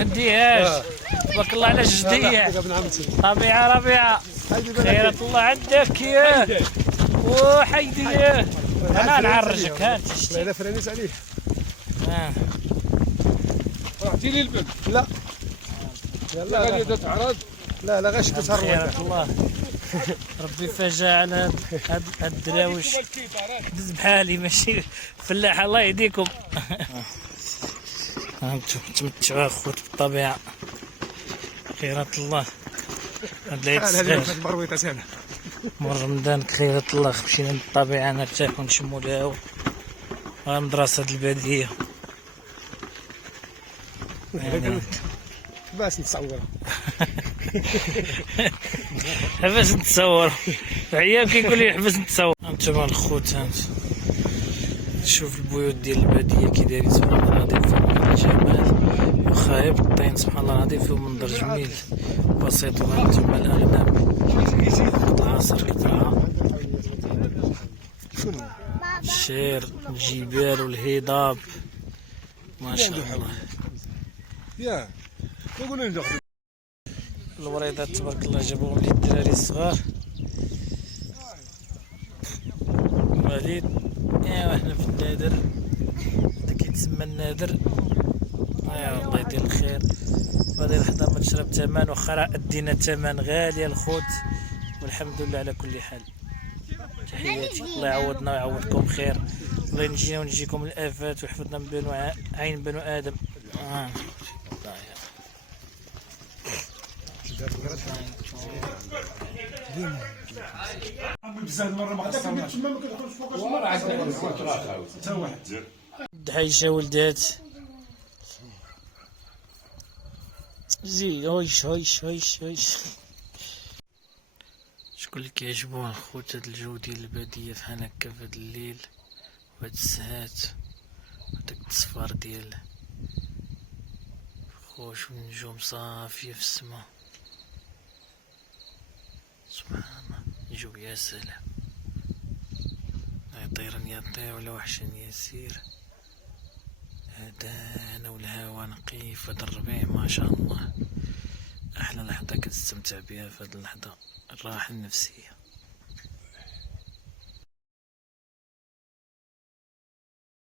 ما نديهاش. تبارك الله على جدية. طبيعة ربيعة. خيرة الله عندك ياه. وحيدي ياه. انا نعرجك هات. لا فرانيس عليه. رحتي لي البنت؟ لا. لا غادي تتعرض؟ لا غاش تسهر. خيرة الله. ربي فجأة على هاد الدراوش. دز بحالي ماشي فلاح. الله يهديكم. هانتم تمتعوا اخوت بالطبيعة. خيرة الله. هاد العيد الصغير مور رمضان خيرة الله مشينا للطبيعة نرتاحو نشمو الهوا. مدرسة البادية يعني. باش نتصور. حبس نتصور. عيال كيقول لي حبس نتصور. هانتوما الخوت شوف البيوت ديال البادية كي دايرين سبحان الله العظيم فيهم الجمال. واخا هي بالطين سبحان الله العظيم فيهم منظر جميل بسيط. وهانتوما الأغنام العصر كترعى. الشير الجبال والهضاب ما شاء الله. يا نقولوا ندخل الوريضات تبارك الله جابوهم لي الدراري الصغار. وليد ايوا حنا في النادر. هذا كيتسمى النادر. ايوا الله يدير الخير. غادي نحضر مشرب ثمن واخا راه ادينا ثمن غالي الخوت والحمد لله على كل حال. تحياتي. الله يعوضنا ويعوضكم خير. الله ينجينا ونجيكم من الافات ويحفظنا من بنو عين بنو ادم. دحيشة ولدات زيد هويش هويش هويش هويش. شكون اللي كيعجبوه الخوت هاد الجو ديال البادية فحال هكا فهاد الليل وهاد الساعات وداك التصفار ديال خوش والنجوم صافية في السما. سبحان الله الجو يا سلام. طيرا يطير ولا وحشا يسير. هدانا والهوا نقي في هذا الربيع ما شاء الله. احلى لحظة كتستمتع بها في هذه اللحظة الراحة النفسية.